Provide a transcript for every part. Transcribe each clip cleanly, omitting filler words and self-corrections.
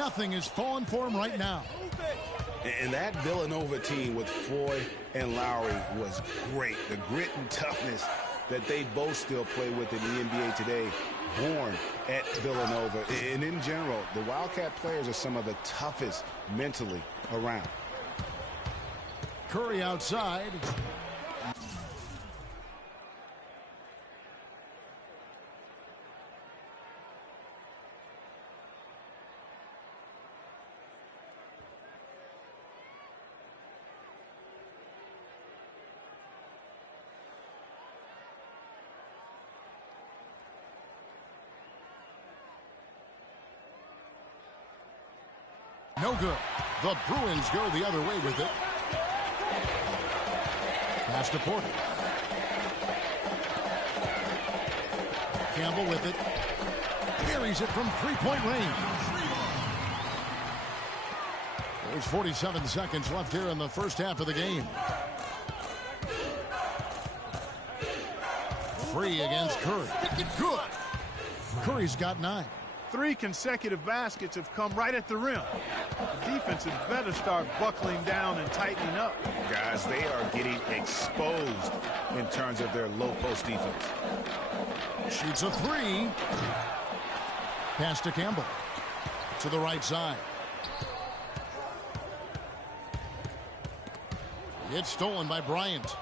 nothing is falling for him right now. And that Villanova team with Floyd and Lowry was great. The grit and toughness that they both still play with in the NBA today, born at Villanova. And in general, the Wildcat players are some of the toughest mentally around. Curry outside. No good. The Bruins go the other way with it. Pass to Porter. Campbell with it. Carries it from three-point range. There's 47 seconds left here in the first half of the game. Free against Curry. Good. Curry's got 9. 3 consecutive baskets have come right at the rim. The defense had better start buckling down and tightening up. Guys, they are getting exposed in terms of their low post defense. Shoots a 3. Pass to Campbell. To the right side. It's stolen by Bryant.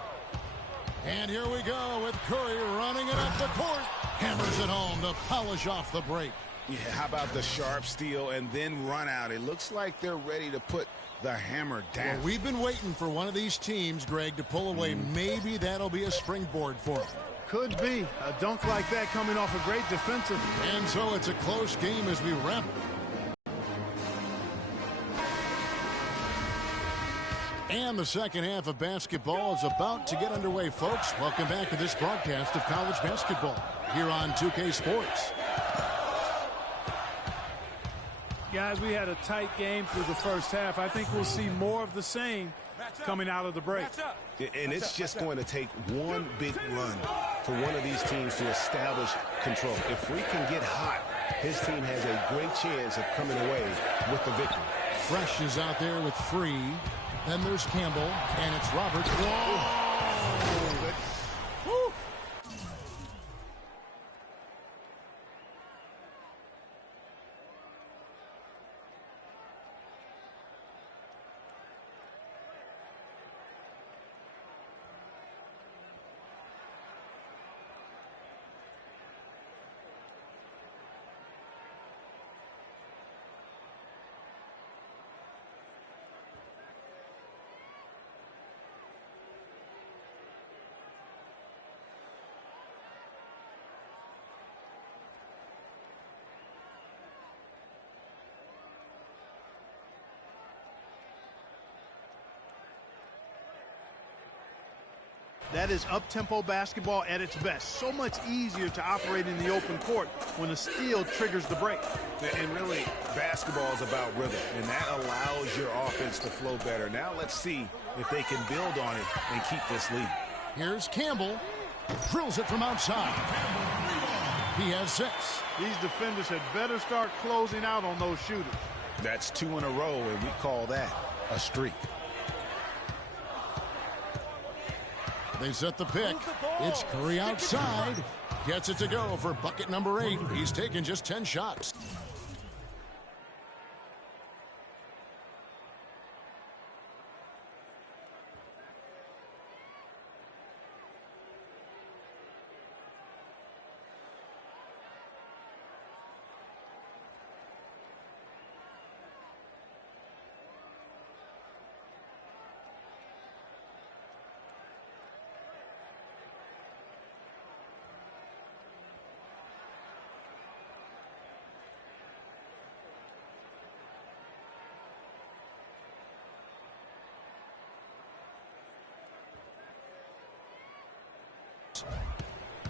And here we go with Curry running it up the court. Hammers it home to polish off the break. Yeah, how about the sharp steal and then run out? It looks like they're ready to put the hammer down. Well, we've been waiting for one of these teams, Greg, to pull away. Maybe that'll be a springboard for them. Could be. A dunk like that coming off a great defensive. And so it's a close game as we wrap. And the second half of basketball is about to get underway, folks. Welcome back to this broadcast of college basketball here on 2K Sports. Guys, we had a tight game through the first half. I think we'll see more of the same coming out of the break. And it's just going to take one big run for one of these teams to establish control. If we can get hot, his team has a great chance of coming away with the victory. Fresh is out there with Free. Then there's Campbell, and it's Robert. Whoa! Woo! That is up-tempo basketball at its best. So much easier to operate in the open court when a steal triggers the break. And really, basketball is about rhythm, and that allows your offense to flow better. Now let's see if they can build on it and keep this lead. Here's Campbell. Drills it from outside. He has 6. These defenders had better start closing out on those shooters. That's 2 in a row, and we call that a streak. They set the pick. It's Curry outside. Gets it to go for bucket number 8. He's taken just 10 shots.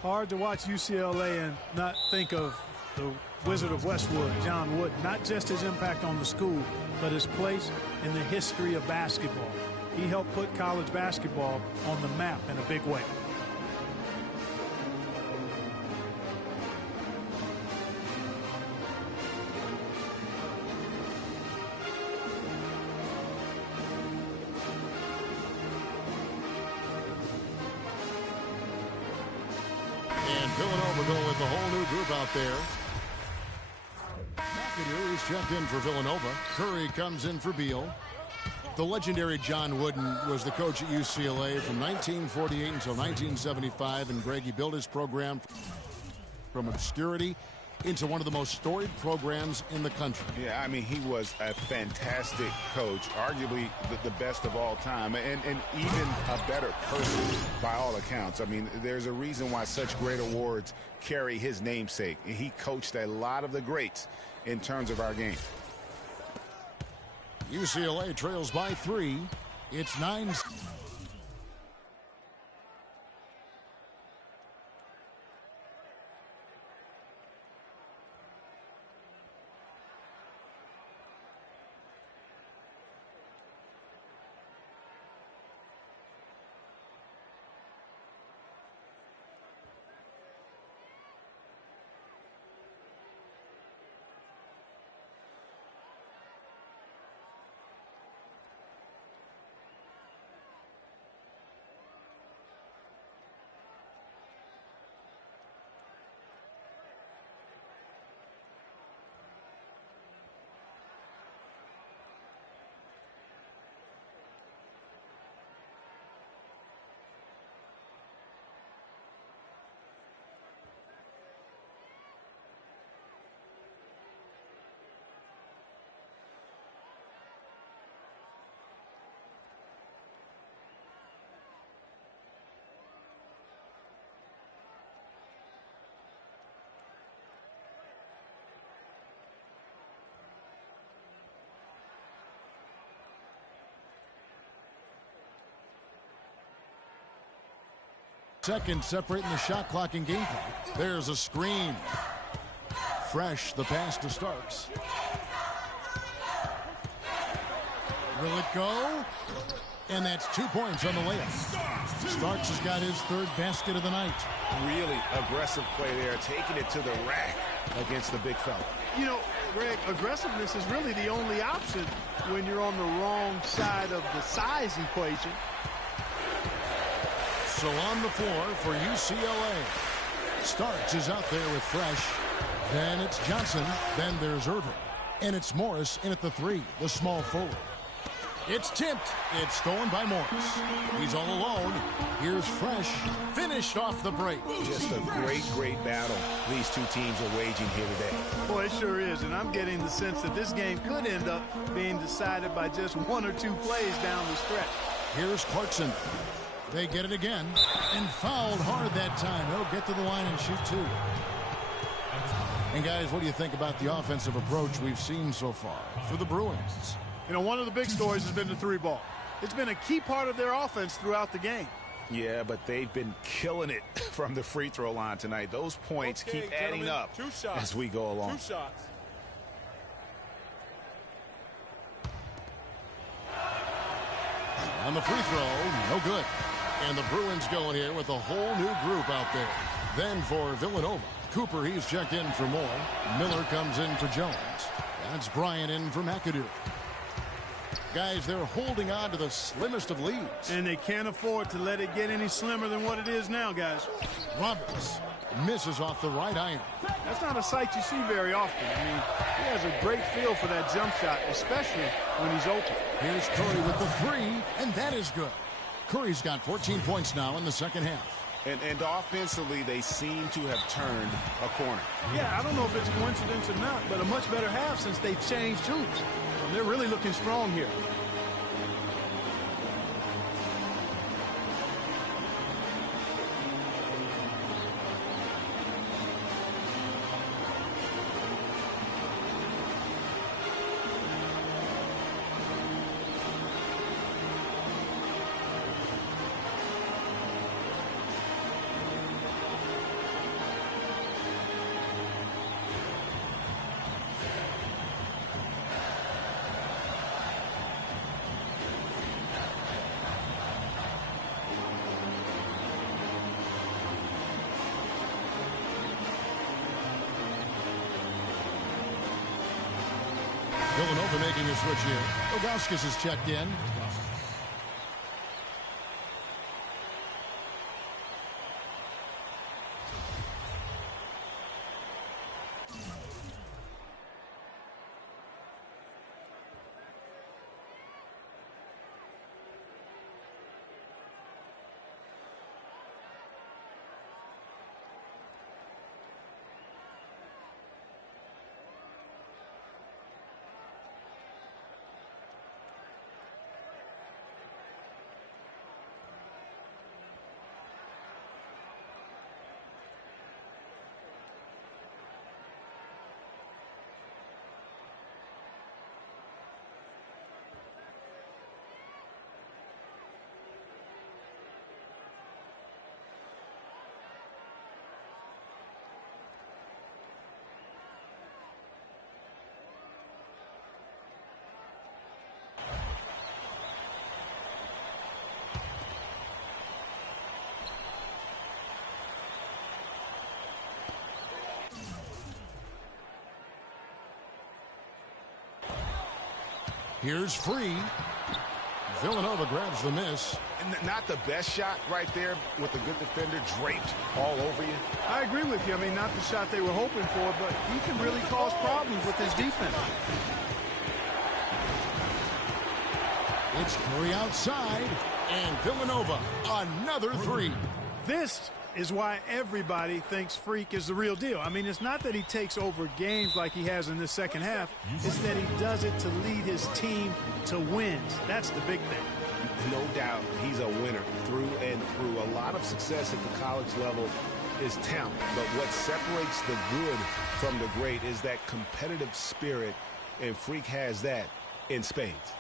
Hard to watch UCLA and not think of the Wizard of Westwood, John Wooden. Not just his impact on the school, but his place in the history of basketball. He helped put college basketball on the map in a big way. go with the whole new group out there. McAdoo is checked in for Villanova. Curry comes in for Beal. The legendary John Wooden was the coach at UCLA from 1948 until 1975, and Greg, he built his program from obscurity into one of the most storied programs in the country. Yeah, I mean, he was a fantastic coach, arguably the best of all time, and even a better person by all accounts. I mean, there's a reason why such great awards carry his namesake. He coached a lot of the greats in terms of our game. UCLA trails by 3. It's 9. Seconds separating the shot clock and game clock. There's a screen. Fresh, the pass to Starks. Will it go? And that's 2 points on the layup. Starks has got his 3rd basket of the night. Really aggressive play there, taking it to the rack against the big fella. You know, Greg, aggressiveness is really the only option when you're on the wrong side of the size equation. So on the floor for UCLA. Starks is out there with Fresh. Then it's Johnson. Then there's Irving. And it's Morris in at the 3, the small forward. It's tipped. It's stolen by Morris. He's all alone. Here's Fresh. Finished off the break. Just a great battle these two teams are waging here today. Boy, it sure is. And I'm getting the sense that this game could end up being decided by just 1 or 2 plays down the stretch. Here's Clarkson. They get it again. And fouled hard that time. He'll get to the line and shoot 2. And guys, what do you think about the offensive approach we've seen so far for the Bruins? You know, one of the big stories has been the 3-ball. It's been a key part of their offense throughout the game. Yeah, but they've been killing it from the free throw line tonight. Those points keep adding up as we go along. 2 shots. On the free throw, no good. And the Bruins going here with a whole new group out there. Then for Villanova, Cooper, he's checked in for Moore. Miller comes in for Jones. That's Bryant in for McAdoo. Guys, they're holding on to the slimmest of leads. And they can't afford to let it get any slimmer than what it is now, guys. Roberts misses off the right iron. That's not a sight you see very often. I mean, he has a great feel for that jump shot, especially when he's open. Here's Curry with the 3, and that is good. Curry's got 14 points now in the second half. And offensively, they seem to have turned a corner. Yeah, I don't know if it's coincidence or not, but a much better half since they changed hoops. They're really looking strong here. Villanova making a switch here. Ilgauskas is checked in. Here's Free. Villanova grabs the miss. Not the best shot right there with a good defender draped all over you. I agree with you. I mean, not the shot they were hoping for, but he can really cause problems with his defense. It's Curry outside, and Villanova another three. This is why everybody thinks Freak is the real deal. I mean, it's not that he takes over games like he has in this second half. It's that he does it to lead his team to wins. That's the big thing. No doubt he's a winner through and through. A lot of success at the college level is talent, but what separates the good from the great is that competitive spirit, and Freak has that in spades.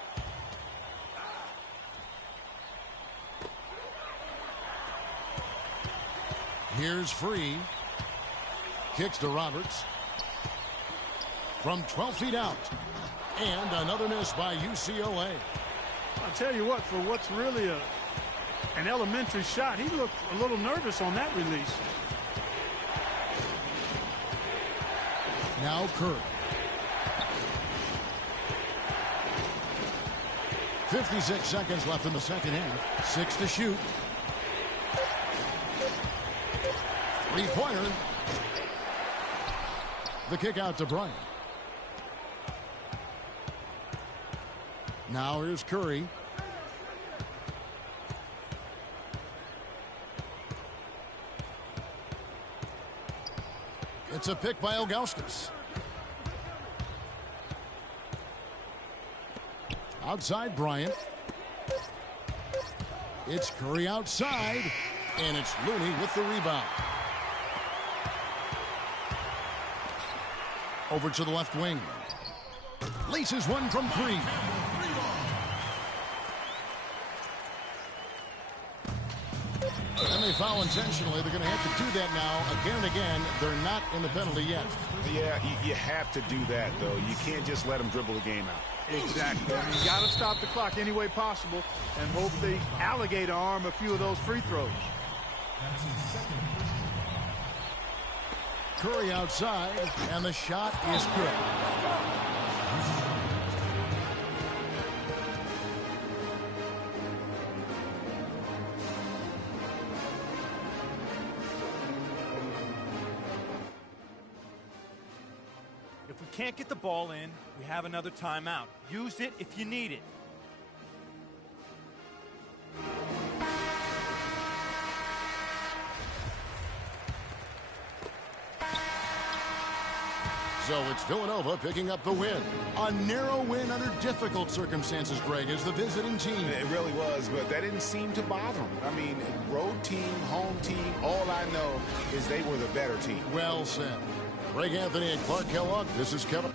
Here's Free. Kicks to Roberts. From 12 feet out. And another miss by UCLA. I'll tell you what, for what's really an elementary shot, he looked a little nervous on that release. Now Curry. 56 seconds left in the second half. 6 to shoot. Three-pointer. The kick out to Bryant. Now here's Curry. It's a pick by Ilgauskas. Outside Bryant. It's Curry outside, and it's Looney with the rebound. Over to the left wing. Laces one from three. And they foul intentionally. They're going to have to do that now again and again. They're not in the penalty yet. Yeah, you have to do that, though. You can't just let them dribble the game out. Exactly. I mean, you got to stop the clock any way possible and hope they alligator arm a few of those free throws. Curry outside, and the shot is good. If we can't get the ball in, we have another timeout. Use it if you need it. So it's Villanova picking up the win. A narrow win under difficult circumstances, Greg, as the visiting team. It really was, but that didn't seem to bother them. I mean, road team, home team, all I know is they were the better team. Well said. Greg Anthony and Clark Kellogg, this is Kevin.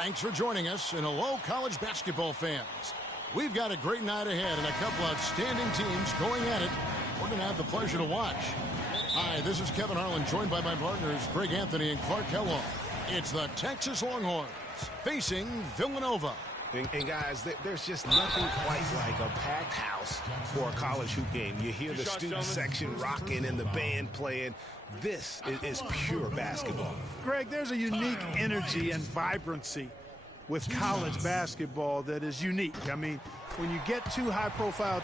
Thanks for joining us, and hello, college basketball fans. We've got a great night ahead and a couple outstanding teams going at it. We're going to have the pleasure to watch. Hi, this is Kevin Harlan, joined by my partners Greg Anthony and Clark Kellogg. It's the Texas Longhorns facing Villanova. And guys, there's just nothing quite like a packed house for a college hoop game. You hear the student section rocking and the band playing. This is pure basketball. Greg, there's a unique energy and vibrancy with college basketball that is unique. I mean, when you get two high-profile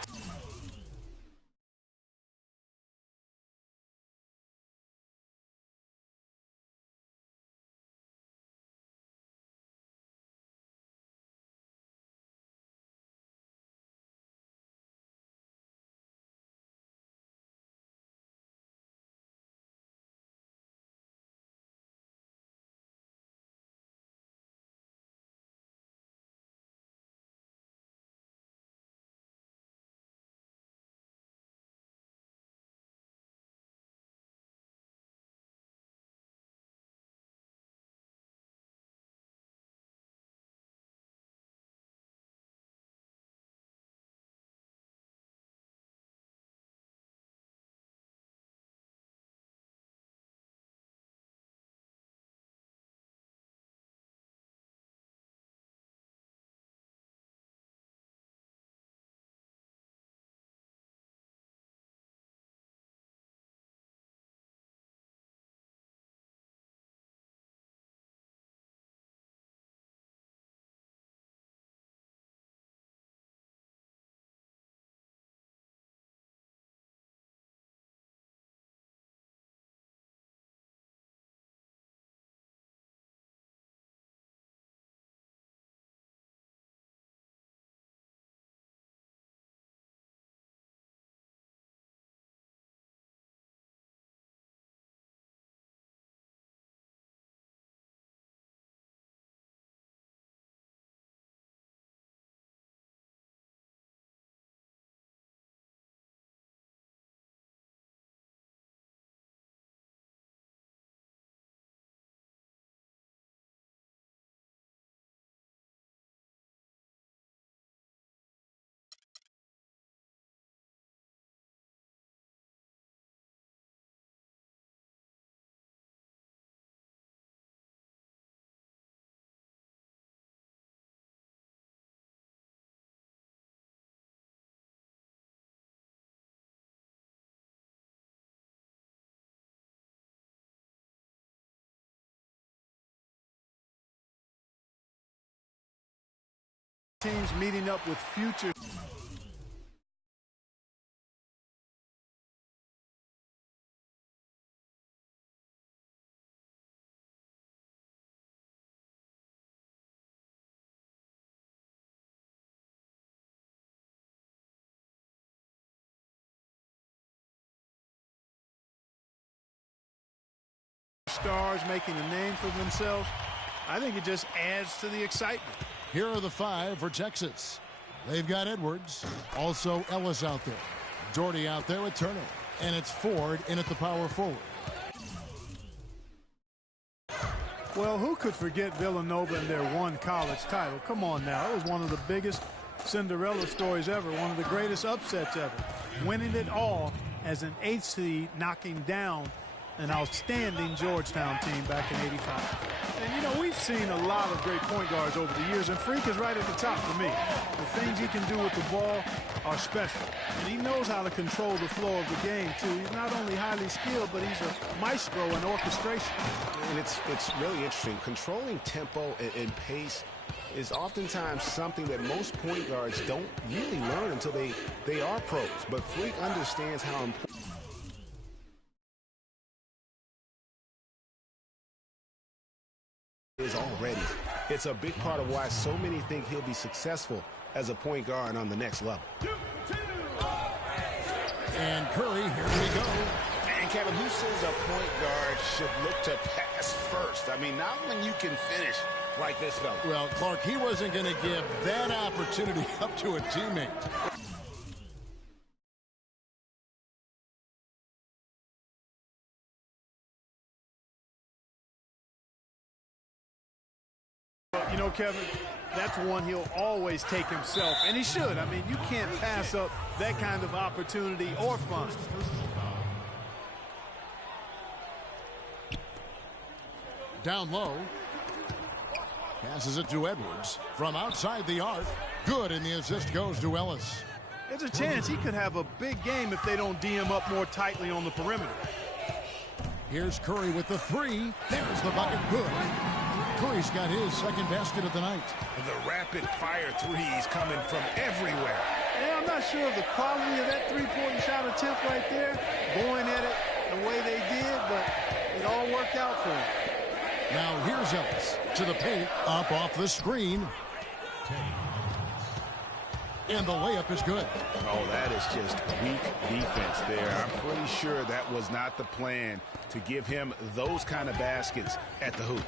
teams meeting up with future stars making a name for themselves. I think it just adds to the excitement. Here are the five for Texas. They've got Edwards, also Ellis out there, Doherty out there with Turner, and it's Ford in at the power forward. Well, who could forget Villanova and their one college title? Come on now. It was one of the biggest Cinderella stories ever, one of the greatest upsets ever. Winning it all as an 8th seed, knocking down an outstanding Georgetown team back in '85. And, you know, we've seen a lot of great point guards over the years, and Freak is right at the top for me. The things he can do with the ball are special. And he knows how to control the flow of the game, too. He's not only highly skilled, but he's a maestro in orchestration. And it's really interesting. Controlling tempo and pace is oftentimes something that most point guards don't really learn until they are pros. But Freak understands how important is already. It's a big part of why so many think he'll be successful as a point guard on the next level. And Curry, here we go. And Kevin, who says a point guard should look to pass first? I mean, not when you can finish like this fella. Well, Clark, he wasn't going to give that opportunity up to a teammate. You know, Kevin, that's one he'll always take himself, and he should. I mean, you can't pass up that kind of opportunity or fun. Down low. Passes it to Edwards from outside the arc. Good, and the assist goes to Ellis. There's a chance he could have a big game if they don't D him up more tightly on the perimeter. Here's Curry with the three. There's the bucket. Good. Curry's got his second basket of the night. The rapid-fire threes coming from everywhere. Yeah, I'm not sure of the quality of that three-point shot attempt right there, going at it the way they did, but it all worked out for him. Now here's Ellis to the paint, up off the screen. And the layup is good. Oh, that is just weak defense there. I'm pretty sure that was not the plan to give him those kind of baskets at the hoop.